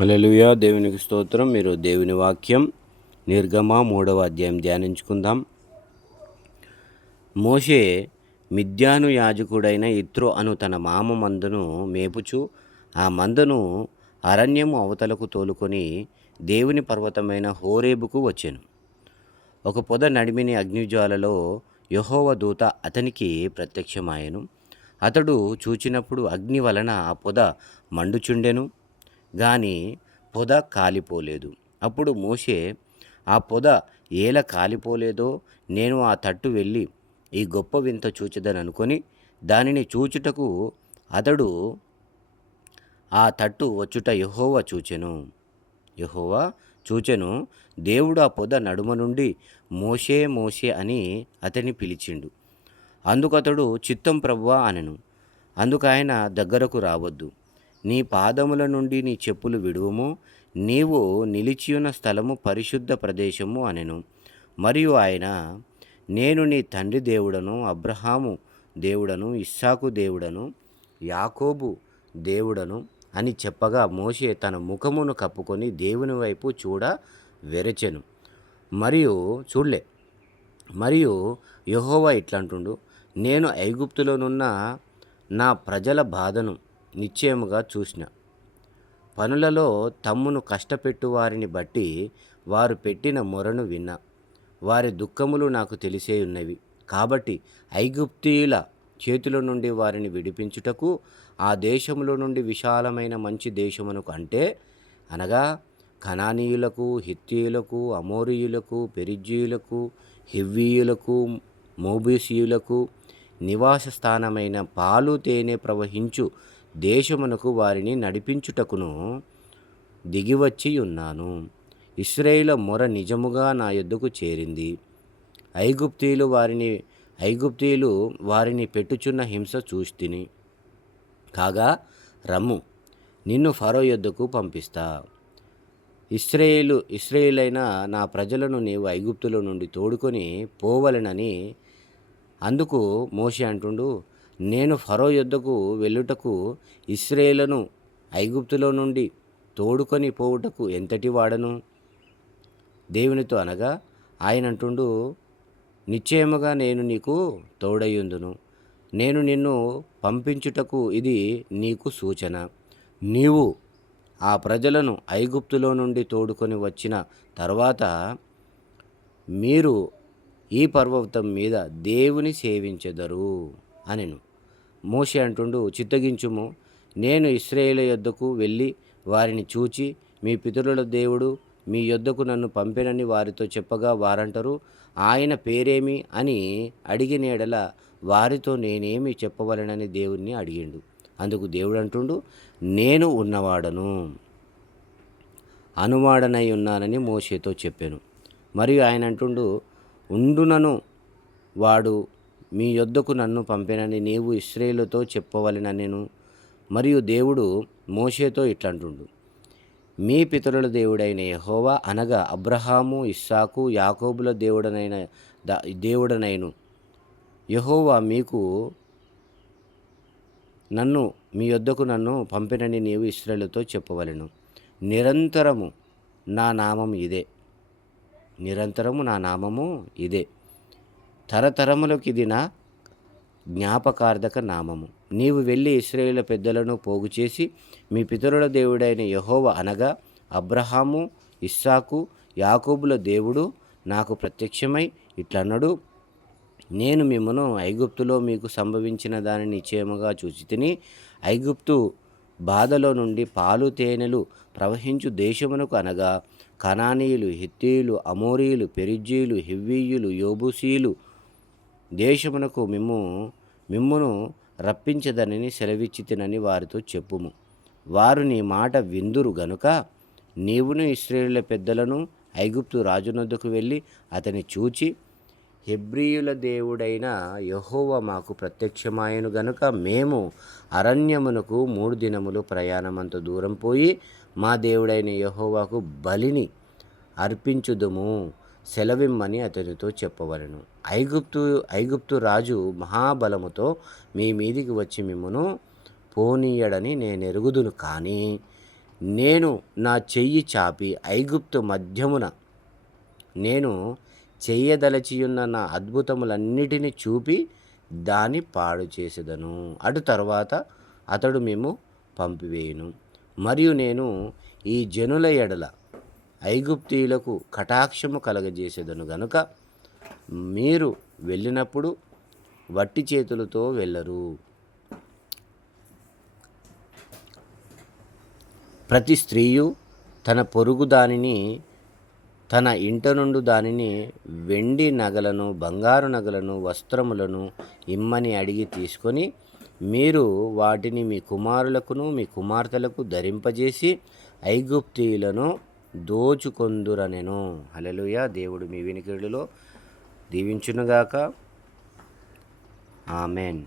హల్లెలూయా. దేవునికి స్తోత్రం. మీరు దేవుని వాక్యం నిర్గమ 3వ అధ్యాయం ధ్యానించుకుందాం. మోషే మిద్యాను యాజకుడైన యిత్రో అను తన మామ మందను మేపుచు ఆ మందను అరణ్యము అవతలకు తోలుకొని దేవుని పర్వతమైన హోరేబుకు వచ్చెను. ఒక పొద నడిమిని అగ్నిజ్వాలలో యెహోవా దూత అతనికి ప్రత్యక్షమాయెను. అతడు చూచినప్పుడు అగ్ని వలన ఆ పొద మండుచుండెను గాని పొద కాలిపోలేదు. అప్పుడు మోషే, ఆ పొద ఏల కాలిపోలేదో నేను ఆ తట్టు వెళ్ళి ఈ గొప్ప వింత చూచెదననుకొని దానిని చూచుటకు అతడు ఆ తట్టు వచ్చుట యెహోవా చూచెను. దేవుడు ఆ పొద నడుమ నుండి మోషే మోషే అని అతన్ని పిలిచిండు. అందుకతడు చిత్తం ప్రభువా అనెను. అందుకాయన దగ్గరకు రావద్దు, నీ పాదముల నుండి నీ చెప్పులు విడువుము, నీవు నిలిచియున్న స్థలము పరిశుద్ధ ప్రదేశము అనెను. మరియు ఆయన, నేను నీ తండ్రి దేవుడను, అబ్రహాము దేవుడను, ఇస్సాకు దేవుడను, యాకోబు దేవుడను అని చెప్పగా మోషే తన ముఖమును కప్పుకొని దేవుని వైపు వెరచెను. మరియు యెహోవా ఇట్లంటుండు, నేను ఐగుప్తులోనున్న నా ప్రజల బాధను నిశ్చయముగా చూసిన పనులలో తమ్మును కష్టపెట్టు వారిని బట్టి వారు పెట్టిన మొరను విన్నా. వారి దుఃఖములు నాకు తెలిసే ఉన్నవి. కాబట్టి ఐగుప్తీయుల చేతుల నుండి వారిని విడిపించుటకు ఆ దేశములో నుండి విశాలమైన మంచి దేశమునకు అనగా కనానీయులకు, హిత్తీయులకు, అమోరీయులకు, పెరిజ్జీయులకు, హివ్వీయులకు, మోబూసీయులకు నివాస స్థానమైన పాలు తేనె ప్రవహించు దేశమునకు వారిని నడిపించుటకును దిగివచ్చి ఉన్నాను. ఇశ్రాయేలు మొర నిజముగా నా యొద్దకు చేరింది. ఐగుప్తీయులు వారిని పెట్టుచున్న హింస చూస్తిని. కాగా రమ్ము, నిన్ను ఫరో యొద్దకు పంపిస్తా. ఇశ్రాయేలైన నా ప్రజలను నీవు ఐగుప్తులో నుండి తోడుకొని పోవలెనని. అందుకు మోషే అంటుండు, నేను ఫరో యొద్దకు వెళ్ళుటకు ఇశ్రాయేలును ఐగుప్తులో నుండి తోడుకొని పోవుటకు ఎంతటి వాడను? దేవునితో అనగా ఆయన అంటుండు, నిశ్చయముగా నేను నీకు తోడయ్యుందును. నేను నిన్ను పంపించుటకు ఇది నీకు సూచన. నీవు ఆ ప్రజలను ఐగుప్తులో నుండి తోడుకొని వచ్చిన తర్వాత మీరు ఈ పర్వతం మీద దేవుని సేవించెదరు అనెను. మోషే అంటుండు, చిత్తగించుము, నేను ఇశ్రాయేలు యొద్దకు వెళ్ళి వారిని చూచి, మీ పితరుల దేవుడు మీ యొద్దకు నన్ను పంపెనని వారితో చెప్పగా వారంటారు, ఆయన పేరేమి అని అడిగిన యెడల వారితో నేనేమి చెప్పవలెనని దేవుణ్ణి అడిగిండు. అందుకు దేవుడు అంటుండు, నేను ఉన్నవాడను, అనువాడనై ఉన్నానని మోషేతో చెప్పాను. మరియు ఆయన అంటుండు, ఉండునను వాడు మీ యొద్దకు నన్ను పంపెనని నీవు ఇశ్రాయేలుతో చెప్పవలెననెను. మరియు దేవుడు మోషేతో ఇట్లంటుండు, మీ పితరుల దేవుడైన యెహోవా అనగా అబ్రహాము, ఇస్సాకు, యాకోబుల దేవుడనైను యెహోవా మీ యొద్దకు నన్ను పంపినని నీవు ఇశ్రాయేలుతో చెప్పవలెను. నిరంతరము నా నామము ఇదే. తరతరములకు ఇది నా జ్ఞాపకార్థక నామము. నీవు వెళ్ళి ఇశ్రాయేలు పెద్దలను పోగు చేసి, మీ పితరుల దేవుడైన యెహోవా అనగా అబ్రహాము, ఇస్సాకు, యాకోబుల దేవుడు నాకు ప్రత్యక్షమై ఇట్లన్నాడు, నేను మిమ్మును ఐగుప్తులో మీకు సంభవించిన దానిని నిశ్చయముగా చూచితిని. ఐగుప్తు బాధలో నుండి పాలు తేనెలు ప్రవహించు దేశమునకు అనగా కనానీయులు, హిత్తీయులు, అమోరీయులు, పెరిజ్జీయులు, హివ్వీయులు, యెబూసీయులు దేశమునకు మిమ్మును రప్పించదనని సెలవిచ్చితినని వారితో చెప్పుము. వారు నీ మాట విందురు గనుక నీవును ఇశ్రాయేలు పెద్దలను ఐగుప్తు రాజునొద్దకు వెళ్ళి అతని చూచి, హెబ్రీయుల దేవుడైన యెహోవా మాకు ప్రత్యక్షమాయెను గనుక మేము అరణ్యమునకు 3 దినములు ప్రయాణమంత దూరం పోయి మా దేవుడైన యెహోవాకు బలిని అర్పించుదుము, సెలవిమ్మని అతనితో చెప్పవలెను. ఐగుప్తు రాజు మహాబలముతో మీ మీదికి వచ్చి మిమ్మును పోనీయడని నేనెరుగుదును. కానీ నేను నా చెయ్యి చాపి ఐగుప్తు మధ్యమున నేను చెయ్యదలచియున్న నా అద్భుతములన్నిటిని చూపి దాన్ని పాడు చేసేదను. అటు తర్వాత అతడు మేము పంపివేయును. మరియు నేను ఈ జనుల ఎడల ఐగుప్తీయులకు కటాక్షము కలగజేసేదను గనుక మీరు వెళ్ళినప్పుడు వట్టి చేతులతో వెళ్ళరు. ప్రతి స్త్రీయు తన పొరుగు దానిని, తన ఇంట నుండి దానిని వెండి నగలను, బంగారు నగలను, వస్త్రములను ఇమ్మని అడిగి తీసుకొని మీరు వాటిని మీ కుమారులకును మీ కుమార్తెలకు ధరింపజేసి ఐగుప్తీయులను దోచుకొందురనెను. హల్లెలూయా. దేవుడు మీ వినికిడిలో దీవించునుగాక. ఆమెన్.